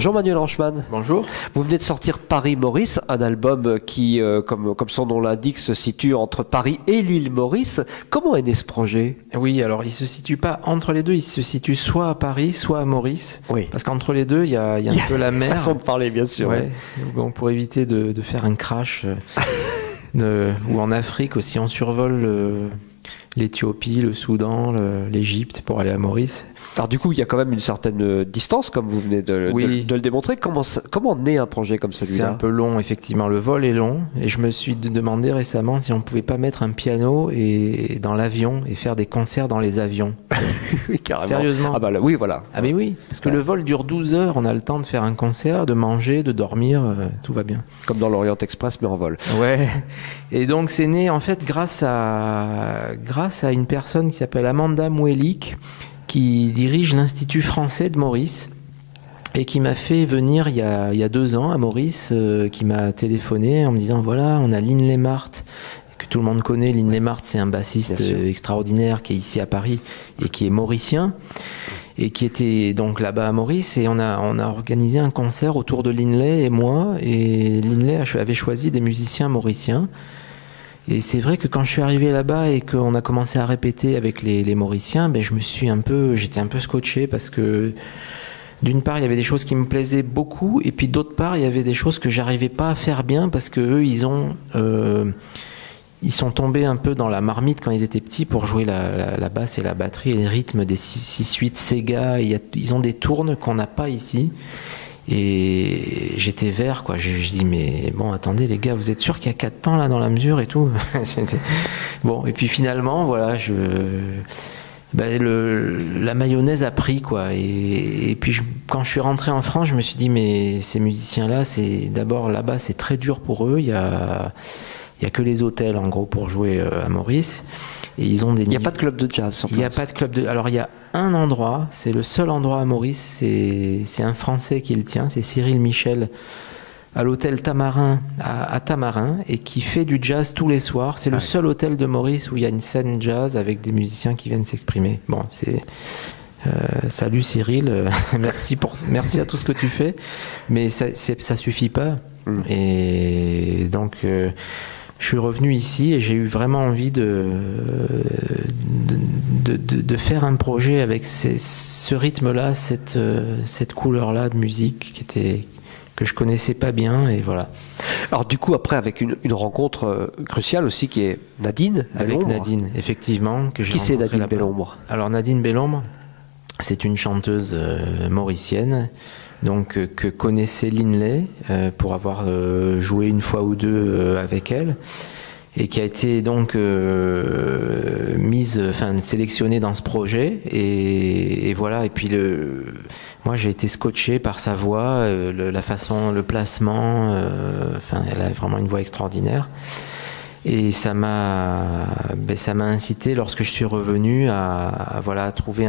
Bonjour Jean-Manuel Ranchman. Bonjour. Vous venez de sortir Paris-Maurice, un album qui, comme son nom l'indique, se situe entre Paris et l'île Maurice. Comment est né ce projet? Oui, alors il se situe pas entre les deux, il se situe soit à Paris, soit à Maurice. Oui. Parce qu'entre les deux, il y a un peu la mer. Façon de parler, bien sûr. Ouais. Bon, pour éviter de faire un crash, ou en Afrique aussi, on survole l'Éthiopie, le Soudan, l'Égypte pour aller à Maurice. Alors du coup, il y a quand même une certaine distance, comme vous venez de le démontrer. Comment naît un projet comme celui-là? C'est un peu long, effectivement. Le vol est long. Et je me suis demandé récemment si on pouvait pas mettre un piano dans l'avion et faire des concerts dans les avions. Oui, carrément. Sérieusement. Ah bah oui, voilà. Ah mais oui, parce que le vol dure 12 heures. On a le temps de faire un concert, de manger, de dormir. Tout va bien. Comme dans l'Orient Express, mais en vol. Ouais. Et donc c'est né en fait grâce à une personne qui s'appelle Amanda Mouelik, qui dirige l'Institut français de Maurice et qui m'a fait venir il y a 2 ans à Maurice, qui m'a téléphoné en me disant voilà, on a Lynn Lemart, que tout le monde connaît. Lynn Lemart, c'est un bassiste extraordinaire qui est ici à Paris et qui est mauricien et qui était donc là-bas à Maurice, et on a organisé un concert autour de Linley et moi, et Linley avait choisi des musiciens mauriciens. Et c'est vrai que quand je suis arrivé là-bas et qu'on a commencé à répéter avec les Mauriciens, ben j'étais un peu scotché, parce que d'une part il y avait des choses qui me plaisaient beaucoup, et puis d'autre part il y avait des choses que j'arrivais pas à faire bien, parce que eux ils sont tombés un peu dans la marmite quand ils étaient petits pour jouer la basse et la batterie et les rythmes des 6/8 Sega. Ils ont des tournes qu'on n'a pas ici. Et j'étais vert, quoi. Je dis, mais bon, attendez les gars, vous êtes sûrs qu'il y a 4 temps là dans la mesure et tout? Bon, et puis finalement, voilà, la mayonnaise a pris, quoi. Et puis quand je suis rentré en France, je me suis dit, mais ces musiciens-là, d'abord là-bas, c'est très dur pour eux. Il y a que les hôtels, en gros, pour jouer à Maurice. Et ils ont il n'y a pas de club de jazz sur place. Il n'y a pas de club de... Alors, il y a un endroit, c'est le seul endroit à Maurice, c'est un Français qui le tient, c'est Cyril Michel, à l'hôtel Tamarin, à Tamarin, et qui fait du jazz tous les soirs. C'est le seul hôtel de Maurice où il y a une scène jazz avec des musiciens qui viennent s'exprimer. Bon, salut Cyril, merci à tout ce que tu fais, mais ça suffit pas. Et donc... je suis revenu ici et j'ai eu vraiment envie de faire un projet avec ce rythme-là, cette couleur-là de musique que je connaissais pas bien, et voilà. Alors du coup, après, avec une rencontre cruciale aussi, qui est Nadine Bellombre. Avec Nadine, effectivement. Qui c'est Nadine Bellombre? Alors Nadine Bellombre, c'est une chanteuse mauricienne, donc que connaissait Linley pour avoir joué une fois ou deux avec elle, et qui a été donc sélectionnée dans ce projet, et voilà. Et puis moi j'ai été scotché par sa voix, la façon, le placement, elle a vraiment une voix extraordinaire. Et ça m'a incité, lorsque je suis revenu, à trouver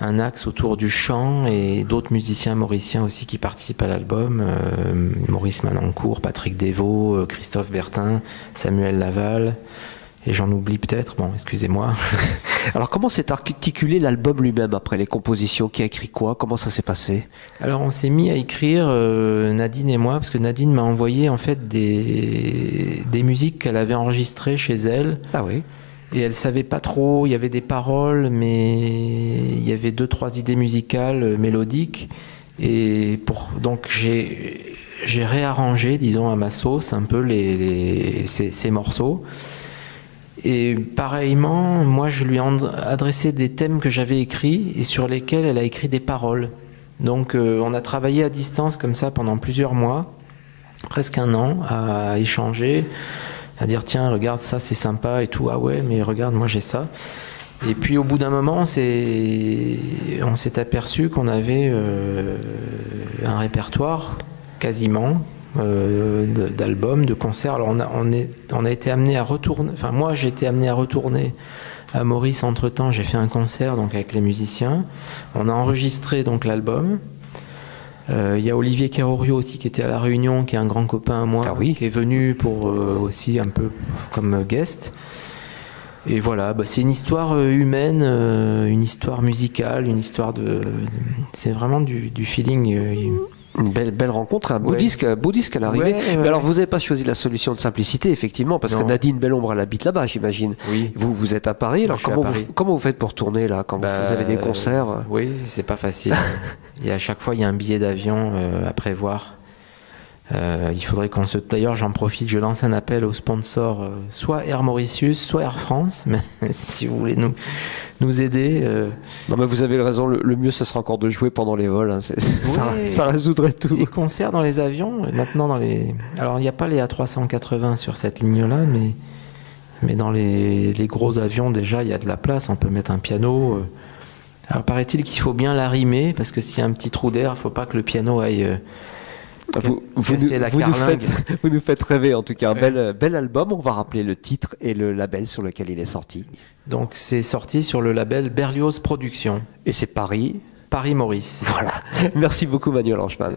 un axe autour du chant, et d'autres musiciens mauriciens aussi qui participent à l'album, Maurice Manancourt, Patrick Devaux, Christophe Bertin, Samuel Laval, et j'en oublie peut-être, bon, excusez-moi. Alors comment s'est articulé l'album lui-même après les compositions? Qui a écrit quoi? Comment ça s'est passé? Alors on s'est mis à écrire, Nadine et moi, parce que Nadine m'a envoyé en fait des musiques qu'elle avait enregistrées chez elle. Ah oui. Et elle savait pas trop, il y avait des paroles, mais il y avait 2-3 idées musicales, mélodiques. Et donc j'ai réarrangé, disons, à ma sauce un peu ces morceaux. Et pareillement, moi je lui ai adressé des thèmes que j'avais écrits et sur lesquels elle a écrit des paroles. Donc on a travaillé à distance comme ça pendant plusieurs mois, presque 1 an, à échanger, à dire tiens, regarde, ça c'est sympa et tout, ah ouais, mais regarde, moi j'ai ça. Et puis au bout d'un moment, on s'est aperçu qu'on avait un répertoire quasiment d'albums, de concerts. Alors on a été amené à retourner, enfin moi j'ai été amené à retourner à Maurice entre-temps. J'ai fait un concert donc avec les musiciens. On a enregistré donc l'album. Il y a Olivier Carorio aussi qui était à La Réunion, qui est un grand copain à moi, qui est venu pour aussi un peu comme guest. Et voilà, c'est une histoire humaine, une histoire musicale, une histoire c'est vraiment du feeling Une belle rencontre, un beau disque à l'arrivée. Mais alors, vous n'avez pas choisi la solution de simplicité, effectivement, parce que Nadine Bellombre, elle habite là-bas, j'imagine. Oui. Vous êtes à Paris. Alors, comment vous faites pour tourner là, quand vous avez des concerts? Oui, c'est pas facile. Et à chaque fois, il y a un billet d'avion à prévoir. Il faudrait qu'on se... D'ailleurs, j'en profite, je lance un appel aux sponsors, soit Air Mauritius, soit Air France, mais si vous voulez nous aider. Non, mais vous avez raison, le mieux, ce sera encore de jouer pendant les vols. Hein. Ça résoudrait tout. Les concerts dans les avions, maintenant Alors, il n'y a pas les A380 sur cette ligne-là, mais dans les gros avions, déjà, il y a de la place, on peut mettre un piano. Alors, paraît-il qu'il faut bien l'arrimer, parce que s'il y a un petit trou d'air, il ne faut pas que le piano aille... Vous nous faites rêver, en tout cas. Un bel album. On va rappeler le titre et le label sur lequel il est sorti. Donc, c'est sorti sur le label Berlioz Productions. Et c'est Paris Maurice. Voilà. Merci beaucoup, Manuel Angeman.